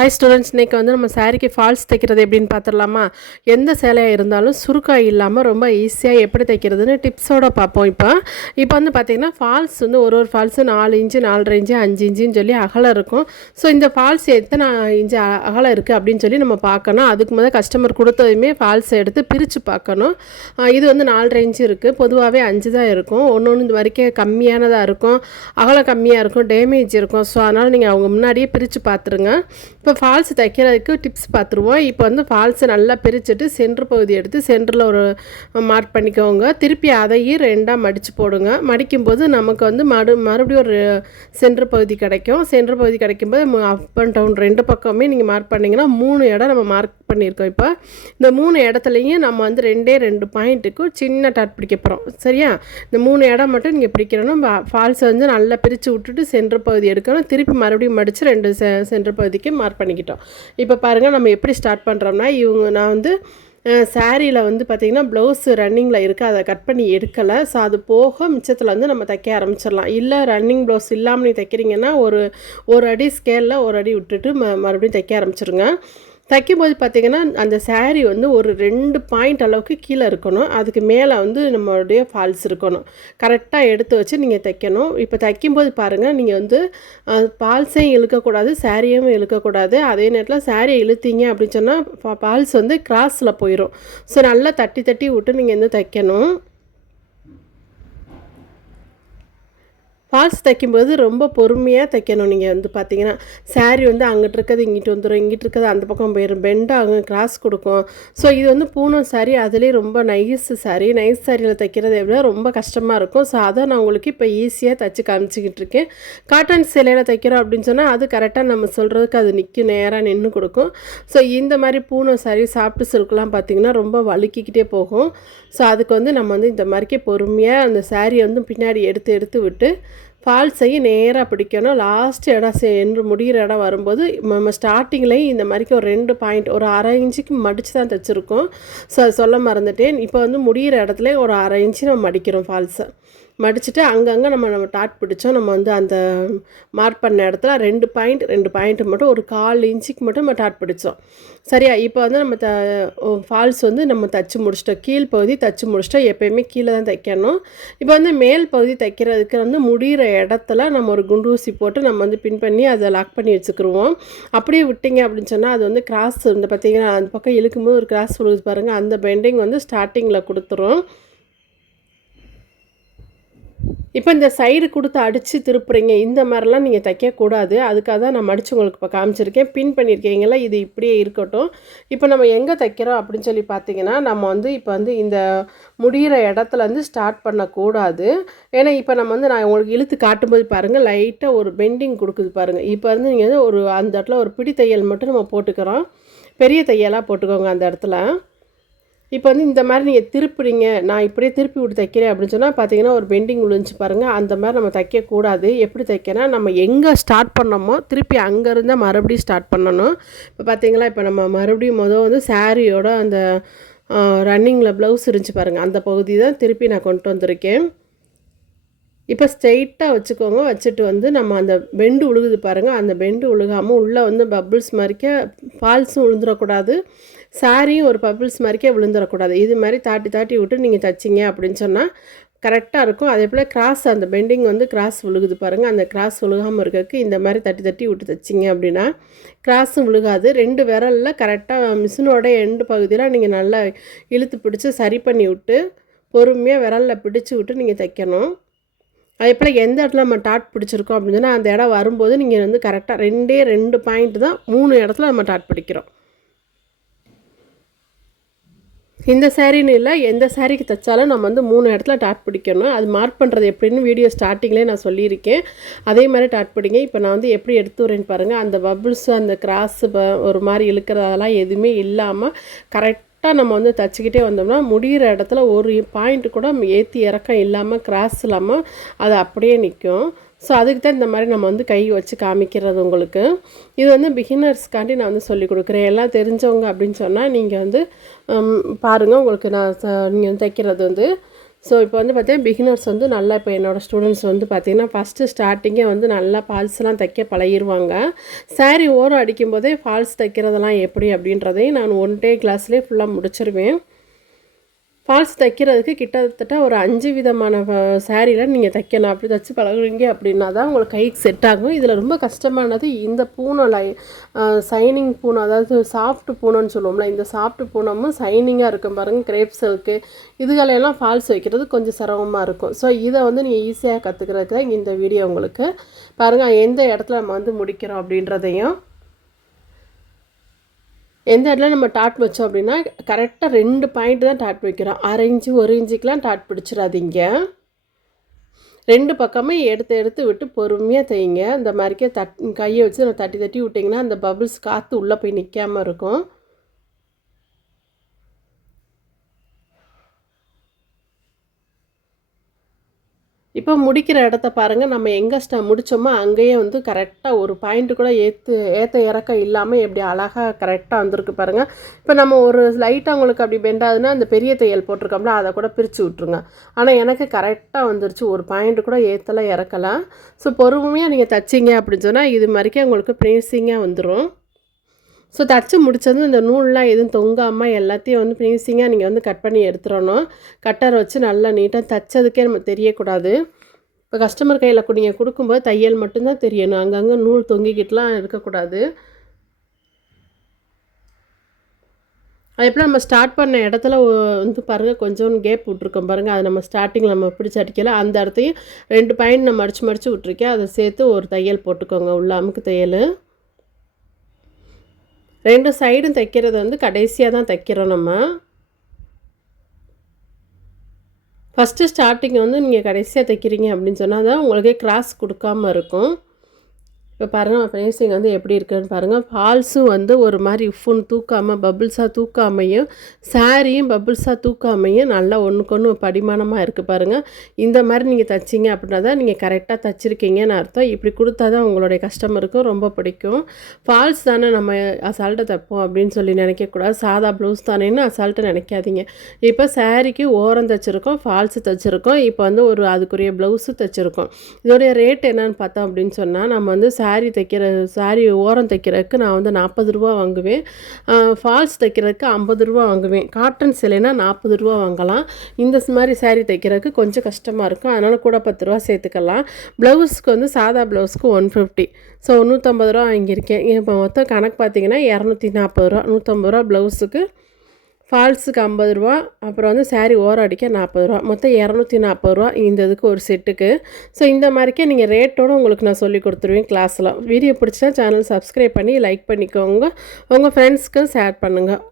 Hi students, இன்றைக்கி வந்து நம்ம சாரீக்கு ஃபால்ஸ் தைக்கிறது எப்படின்னு பார்த்துடலாமா? எந்த சேலையாக இருந்தாலும் சுருக்காய் இல்லாமல் ரொம்ப ஈஸியாக எப்படி தைக்கிறதுன்னு டிப்ஸோடு பார்ப்போம். இப்போ வந்து பார்த்திங்கன்னா ஃபால்ஸ் வந்து ஒரு ஃபால்ஸு 4 இன்ச்சு 4.5 இன்ச்சு 5 இன்ச்சுன்னு சொல்லி அகலம் இருக்கும். ஸோ இந்த ஃபால்ஸ் எத்தனை இன்ச்சு அகலம் இருக்குது அப்படின்னு சொல்லி நம்ம பார்க்கணும். அதுக்கு முதல் கஸ்டமர் கொடுத்ததுமே ஃபால்ஸை எடுத்து பிரித்து பார்க்கணும். இது வந்து 4.5 இன்ச்சு இருக்குது, பொதுவாகவே 5 தான் இருக்கும். ஒன்று இந்த வரைக்கும் கம்மியானதாக இருக்கும், அகலம் கம்மியாக இருக்கும், டேமேஜ் இருக்கும். ஸோ அதனால் நீங்கள் அவங்க முன்னாடியே பிரித்து பார்த்துருங்க. இப்போ ஃபால்ஸ் தைக்கிறதுக்கு டிப்ஸ் பார்த்துருவோம். இப்போ வந்து ஃபால்ஸை நல்லா பிரிச்சுட்டு சென்ட்ரு பகுதி எடுத்து சென்டரில் ஒரு மார்க் பண்ணிக்கோங்க. திருப்பி அதையும் 2ஆக மடித்து போடுங்க. மடிக்கும்போது நமக்கு வந்து மறுபடியும் ஒரு சென்ட்ரு பகுதி கிடைக்கும். சென்ட்ரு பகுதி கிடைக்கும்போது அப் அண்ட் டவுன் 2 பக்கமே நீங்கள் மார்க் பண்ணிங்கன்னா 3 இடம் நம்ம மார்க் பண்ணியிருக்கோம். இப்போ இந்த 3 இடத்துலையும் நம்ம வந்து 2 பாயிண்ட்டுக்கு சின்ன டாட் பிடிக்க போகிறோம். சரியா? இந்த 3 இடம் மட்டும் நீங்கள் பிடிக்கணும். ஃபால்ஸை வந்து நல்லா பிரித்து விட்டுட்டு சென்ட்ரு பகுதி எடுக்கணும். திருப்பி மறுபடியும் மடித்து 2 சென்ட்ரு பகுதிக்கு மார்க் பண்ணிக்கிட்டோம். இப்போ பாருங்கள் நம்ம எப்படி ஸ்டார்ட் பண்ணுறோம்னா, நான் வந்து சாரியில் வந்து பார்த்திங்கன்னா ப்ளவுஸ் ரன்னிங்கில் இருக்குது, அதை கட் பண்ணி எடுக்கலை. ஸோ அது போக மிச்சத்தில் வந்து நம்ம தைக்க ஆரம்பிச்சிடலாம். இல்லை ரன்னிங் ப்ளவுஸ் இல்லாமல் நீ தைக்கிறீங்கன்னா ஒரு அடி ஸ்கேலில் ஒரு அடி விட்டுட்டு மறுபடியும் தைக்க ஆரம்பிச்சிருங்க. தைக்கும்போது பார்த்திங்கன்னா அந்த சாரீ வந்து ஒரு 2 பாயிண்ட் அளவுக்கு கீழே இருக்கணும். அதுக்கு மேலே வந்து நம்மளுடைய ஃபால்ஸ் இருக்கணும். கரெக்டாக எடுத்து வச்சு நீங்கள் தைக்கணும். இப்போ தைக்கும்போது பாருங்கள், நீங்கள் வந்து ஃபால்ஸையும் இழுக்கக்கூடாது, சாரியும் இழுக்கக்கூடாது. அதே நேரத்தில் சாரியை இழுத்தீங்க அப்படின்னு சொன்னால் ஃபால்ஸ் வந்து கிராஸில் போயிடும். ஸோ நல்லா தட்டி தட்டி விட்டு நீங்கள் வந்து தைக்கணும். ஃபால்ஸ் தைக்கும்போது ரொம்ப பொறுமையாக தைக்கணும். நீங்கள் வந்து பார்த்தீங்கன்னா சாரீ வந்து அங்கிட்டு இருக்கிறது இங்கிட்டு வந்துடும், இங்கிட்டு இருக்கிறது அந்த பக்கம் போயிடும், பெண்டாக அங்கே கிராஸ் கொடுக்கும். ஸோ இது வந்து பூனம் சாரீ, அதுலேயே ரொம்ப நைஸ் சாரியில் தைக்கிறது விட ரொம்ப கஷ்டமாக இருக்கும். ஸோ அதை நான் உங்களுக்கு இப்போ ஈஸியாக தைச்சி காமிச்சிக்கிட்டு இருக்கேன். காட்டன் சேலையில் தைக்கிறோம் அப்படின்னு சொன்னால் அது கரெக்டாக நம்ம சொல்கிறதுக்கு அது நிற்கும், நேராக நின்று கொடுக்கும். ஸோ இந்த மாதிரி பூனம் சாரீ சாஃப்ட் சில்க்லாம் பார்த்திங்கன்னா ரொம்ப வழுக்கிக்கிட்டே போகும். ஸோ அதுக்கு வந்து நம்ம வந்து இந்த மாதிரிக்கே பொறுமையாக அந்த சாரியை வந்து பின்னாடி எடுத்து விட்டு ஃபால்ஸையும் நேராக பிடிக்கணும். லாஸ்ட் இடம் என்று முடிகிற இடம் வரும்போது நம்ம ஸ்டார்டிங்லேயும் இந்த மாதிரிக்கு ஒரு 2 பாயிண்ட் ஒரு 1/2 இன்ச்சுக்கு மடித்து தான் தைச்சிருக்கோம். ஸோ சொல்ல மறந்துட்டேன். இப்போ வந்து முடிகிற இடத்துல ஒரு 1/2 இன்ச்சு நம்ம மடிக்கிறோம். ஃபால்ஸை மடிச்சுட்டு அங்கங்கே நம்ம டாட் பிடிச்சோம். நம்ம வந்து அந்த மார்க் பண்ண இடத்துல 2 பாயிண்ட் மட்டும் ஒரு 1/4 இன்ச்சுக்கு மட்டும் நம்ம டாட் பிடிச்சோம். சரியா? இப்போ வந்து நம்ம ஃபால்ஸ் வந்து நம்ம தைச்சி முடிச்சிட்டோம். கீழ் பகுதி தைச்சி முடிச்சிட்டோம். எப்போயுமே கீழே தான் தைக்கணும். இப்போ வந்து மேல் பகுதி தைக்கிறதுக்கு வந்து முடிகிற இடத்துல நம்ம ஒரு குண்டூசி போட்டு நம்ம வந்து பின் பண்ணி அதை லாக் பண்ணி வச்சுக்கிருவோம். அப்படியே விட்டிங்க அப்படின்னு சொன்னால் அது வந்து கிராஸ் இந்த பார்த்திங்கன்னா அந்த பக்கம் இழுக்கும்போது ஒரு கிராஸ் விழுது பாருங்கள். அந்த பெண்டிங் வந்து ஸ்டார்டிங்கில் கொடுத்துரும். இப்போ இந்த சைடு கொடுத்து அடித்து திருப்புறீங்க, இந்த மாதிரிலாம் நீங்கள் தைக்கக்கூடாது. அதுக்காக தான் நான் மடித்து உங்களுக்கு இப்போ காமிச்சிருக்கேன். பின் பண்ணியிருக்கீங்களா, இது இப்படியே இருக்கட்டும். இப்போ நம்ம எங்கே தைக்கிறோம் அப்படின்னு சொல்லி பார்த்தீங்கன்னா, நம்ம வந்து இப்போ வந்து இந்த முடிகிற இடத்துலேருந்து ஸ்டார்ட் பண்ணக்கூடாது. ஏன்னா இப்போ நம்ம வந்து நான் உங்களுக்கு இழுத்து காட்டும்போது பாருங்கள், லைட்டாக ஒரு பெண்டிங் கொடுக்குது பாருங்கள். இப்போ வந்து நீங்கள் வந்து அந்த இடத்துல ஒரு பிடி தையல் மட்டும் நம்ம போட்டுக்கிறோம். பெரிய தையலாக போட்டுக்கோங்க அந்த இடத்துல. இப்போ வந்து இந்த மாதிரி நீங்கள் திருப்புறீங்க, நான் இப்படியே திருப்பி விட்டு தைக்கிறேன் அப்படின்னு சொன்னால் பார்த்தீங்கன்னா ஒரு பெண்டிங் விழுந்துச்சு பாருங்கள். அந்த மாதிரி நம்ம தைக்கக்கூடாது. எப்படி தைக்கனா, நம்ம எங்கே ஸ்டார்ட் பண்ணோமோ திருப்பி அங்கேருந்தால் மறுபடியும் ஸ்டார்ட் பண்ணணும். இப்போ பார்த்தீங்களா, இப்போ நம்ம மறுபடியும் வந்து சாரியோட அந்த ரன்னிங்கில் ப்ளவுஸ் இருந்துச்சு பாருங்கள், அந்த பகுதி தான் திருப்பி நான் கொண்டு வந்திருக்கேன். இப்போ ஸ்ட்ரெயிட்டாக வச்சுக்கோங்க. வச்சுட்டு வந்து நம்ம அந்த பெண்டு உழுகுது பாருங்கள், அந்த பெண்டு உழுகாமல் உள்ளே வந்து பபிள்ஸ் மாதிரிக்க ஃபால்ஸும் விழுந்துடக்கூடாது, சாரியும் ஒரு பபிள்ஸ் மாதிரிக்கே விழுந்துடக்கூடாது. இது மாதிரி தாட்டி விட்டு நீங்கள் தைச்சிங்க அப்படின்னு சொன்னால் கரெக்டாக இருக்கும். அதே போல் கிராஸ் அந்த பெண்டிங் வந்து கிராஸ் விழுகுது பாருங்கள், அந்த கிராஸ் விழுகாமல் இருக்கிறதுக்கு இந்த மாதிரி தட்டி விட்டு தைச்சிங்க அப்படின்னா கிராஸும் விழுகாது. 2 விரலில் கரெக்டாக மிஷினோட எண்டு பகுதியில் நீங்கள் நல்லா இழுத்து பிடிச்சி சரி பண்ணி விட்டு பொறுமையாக விரலில் பிடிச்சி விட்டு நீங்கள் தைக்கணும். அதே போல் எந்த இடத்துல நம்ம டாட் பிடிச்சிருக்கோம் அப்படின்னு சொன்னால் அந்த இடம் வரும்போது நீங்கள் வந்து கரெக்டாக 2 பாயிண்ட் தான் 3 இடத்துல நம்ம டாட் பிடிக்கிறோம். இந்த சாரின்னு இல்லை, எந்த சாரிக்கு தைச்சாலும் நம்ம வந்து 3 இடத்துல டாட் பிடிக்கணும். அது மார்க் பண்ணுறது எப்படின்னு வீடியோ ஸ்டார்டிங்லேயே நான் சொல்லியிருக்கேன். அதே மாதிரி டாட் பிடிங்க. இப்போ நான் வந்து எப்படி எடுத்து வரேன்னு பாருங்கள். அந்த பபிள்ஸ் அந்த கிராஸு ஒரு மாதிரி இழுக்கிறதெல்லாம் எதுவுமே இல்லாமல் கரெக்டாக நம்ம வந்து தைச்சிக்கிட்டே வந்தோம்னா முடிகிற இடத்துல ஒரு பாயிண்ட் கூட ஏற்றி இறக்கம் இல்லாமல் கிராஸ் இல்லாமல் அது அப்படியே நிற்கும். ஸோ அதுக்கு தான் இந்த மாதிரி நம்ம வந்து கை வச்சு காமிக்கிறது உங்களுக்கு. இது வந்து பிகினர்ஸ்க்காண்டி நான் வந்து சொல்லிக் கொடுக்குறேன். எல்லாம் தெரிஞ்சவங்க அப்படின்னு சொன்னால் நீங்கள் வந்து பாருங்கள், உங்களுக்கு நான் நீங்கள் தைக்கிறது வந்து ஸோ இப்போ வந்து பார்த்தீங்கன்னா பிகினர்ஸ் வந்து நல்லா இப்போ என்னோடய ஸ்டூடெண்ட்ஸ் வந்து பார்த்திங்கன்னா ஃபஸ்ட்டு ஸ்டார்டிங்கே வந்து நல்லா ஃபால்ஸ்லாம் தைக்க பழகிடுவாங்க. சாரீ ஓரம் அடிக்கும்போதே ஃபால்ஸ் தைக்கிறதெல்லாம் எப்படி அப்படின்றதையும் நான் 1 டே கிளாஸ்லேயே ஃபுல்லாக முடிச்சிருவேன். ஃபால்ஸ் தைக்கிறதுக்கு கிட்டத்தட்ட ஒரு 5 விதமான சாரீலாம் நீங்கள் தைக்கணும். அப்படி தைச்சி பழகுறீங்க அப்படின்னா தான் உங்களுக்கு கைக்கு செட் ஆகும். இதில் ரொம்ப கஷ்டமானது இந்த பூனம் சைனிங் பூனம், அதாவது சாஃப்ட் பூனம்னு சொல்லுவோம்ல, இந்த சாஃப்ட் பூனமும் சைனிங்காக இருக்கும் பாருங்கள். கிரேப் சில்க்கு இதுகளெல்லாம் ஃபால்ஸ் வைக்கிறது கொஞ்சம் சிரமமாக இருக்கும். ஸோ இதை வந்து நீங்கள் ஈஸியாக கற்றுக்கிறதுக்கு தான் இந்த வீடியோ உங்களுக்கு. பாருங்கள் எந்த இடத்துல நம்ம வந்து முடிக்கிறோம் அப்படின்றதையும், எந்த இடத்துல நம்ம டாட் வச்சோம் அப்படின்னா கரெக்டாக 2 பாயிண்ட் தான் டாட் வைக்கிறோம். 1/2 இன்ச்சு 1 இன்ச்சுக்கெலாம் டாட் பிடிச்சிடாதீங்க. 2 பக்கமும் எடுத்து விட்டு பொறுமையாக தைங்க. இந்த மாதிரிக்கே கையை வச்சு தட்டி தட்டி விட்டிங்கன்னா அந்த பபிள்ஸ் காற்று உள்ளே போய் நிற்காமல் இருக்கும். இப்போ முடிக்கிற இடத்த பாருங்கள். நம்ம எங்கே முடித்தோமோ அங்கேயே வந்து கரெக்டாக ஒரு பாயிண்ட்டு கூட ஏற்ற இறக்கம் இல்லாமல் எப்படி அழகாக கரெக்டாக வந்திருக்கு பாருங்கள். இப்போ நம்ம ஒரு லைட்டாக உங்களுக்கு அப்படி பெண்டாதுன்னா அந்த பெரிய தையல் போட்டிருக்கோம்ல, அதை கூட பிரித்து விட்ருங்க. ஆனால் எனக்கு கரெக்டாக வந்துருச்சு, ஒரு பாயிண்ட்டு கூட ஏற்றலாம் இறக்கலாம். ஸோ பொறுமையாக நீங்கள் தைச்சிங்க அப்படின்னு சொன்னால் இது மாதிரிக்கே உங்களுக்கு ஃபினிஷிங்காக வந்துடும். ஸோ தைச்சி முடித்ததும் இந்த நூல்லாம் எதுவும் தொங்காமல் எல்லாத்தையும் வந்து ஃபினிஷிங்காக நீங்கள் வந்து கட் பண்ணி எடுத்துடணும். கட்டர் வச்சு நல்லா நீட்டாக தைச்சதுக்கே நம்ம தெரியக்கூடாது. இப்போ கஸ்டமர் கையில் நீங்கள் கொடுக்கும்போது தையல் மட்டும்தான் தெரியணும், அங்கங்கே நூல் தொங்கிக்கிட்டுலாம் இருக்கக்கூடாது. அதேபோல் நம்ம ஸ்டார்ட் பண்ண இடத்துல வந்து பாருங்கள் கொஞ்சம் கேப் விட்ருக்கோம் பாருங்கள். அது நம்ம ஸ்டார்டிங்கில் நம்ம பிடிச்சி அடிக்கல, அந்த இடத்தையும் 2 பாயிண்ட் நான் மடித்து விட்ருக்கேன். அதை சேர்த்து ஒரு தையல் போட்டுக்கோங்க, உள்ள அமுக்கு தையல். 2 சைடும் தைக்கிறது வந்து கடைசியாக தான் தைக்கிறோம் நம்ம. ஃபஸ்ட்டு ஸ்டார்டிங் வந்து நீங்கள் கடைசியாக தைக்கிறீங்க அப்படின்னு சொன்னால் தான் உங்களுக்கே கிராஸ் கொடுக்காமல் இருக்கும். இப்போ பாருங்கள் ஃபினிஷிங் வந்து எப்படி இருக்குதுன்னு பாருங்கள். ஃபால்ஸும் வந்து ஒரு மாதிரி உஃப்னு தூக்காமல் பபுள்ஸாக தூக்காமையும், சாரியும் பபுள்ஸாக தூக்காமையும் நல்லா ஒன்றுக்கொன்று படிமானமாக இருக்குது பாருங்கள். இந்த மாதிரி நீங்கள் தைச்சிங்க அப்படின்னா தான் நீங்கள் கரெக்டாக தைச்சிருக்கீங்கன்னு அர்த்தம். இப்படி கொடுத்தா தான் உங்களுடைய கஸ்டமருக்கும் ரொம்ப பிடிக்கும். ஃபால்ஸ் தானே நம்ம அசால்ட்டை தைப்போம் அப்படின்னு சொல்லி நினைக்கக்கூடாது. சாதா ப்ளவுஸ் தானேன்னு அசால்ட்டை நினைக்காதீங்க. இப்போ சாரிக்கு ஓரம் தைச்சிருக்கோம், ஃபால்ஸு தைச்சிருக்கோம், இப்போ வந்து ஒரு அதுக்குரிய ப்ளவுஸு தைச்சிருக்கோம். இதோடைய ரேட் என்னன்னு பார்த்தோம் அப்படின்னு சொன்னால், நம்ம வந்து சாரி ஓரம் தைக்கிறதுக்கு நான் வந்து 40 ரூபா வாங்குவேன். ஃபால்ஸ் தைக்கிறதுக்கு 50 ரூபா வாங்குவேன். காட்டன் சிலைனா 40 ரூபா வாங்கலாம். இந்த மாதிரி சாரி தைக்கிறதுக்கு கொஞ்சம் கஷ்டமாக இருக்கும், அதனால் கூட 10 ரூபா சேர்த்துக்கலாம். ப்ளவுஸ்க்கு வந்து சாதா ப்ளவுஸ்க்கு 150. ஸோ 150 ரூபா வாங்கியிருக்கேன். இப்போ மொத்தம் கணக்கு பார்த்தீங்கன்னா 240 ரூபா. 150 ரூபா ப்ளவுஸுக்கு, ஃபால்ஸுக்கு 50 ரூபா, அப்புறம் வந்து சாரீ ஓரம் அடிக்க 40 ரூபா, மொத்தம் 240 ரூபா இந்த இதுக்கு ஒரு செட்டுக்கு. ஸோ இந்த மாதிரிக்கே நீங்கள் ரேட்டோடு உங்களுக்கு நான் சொல்லி கொடுத்துருவேன் கிளாஸில். வீடியோ பிடிச்சா சேனல் சப்ஸ்கிரைப் பண்ணி லைக் பண்ணிக்கோங்க, உங்கள் ஃப்ரெண்ட்ஸ்க்கும் ஷேர் பண்ணுங்கள்.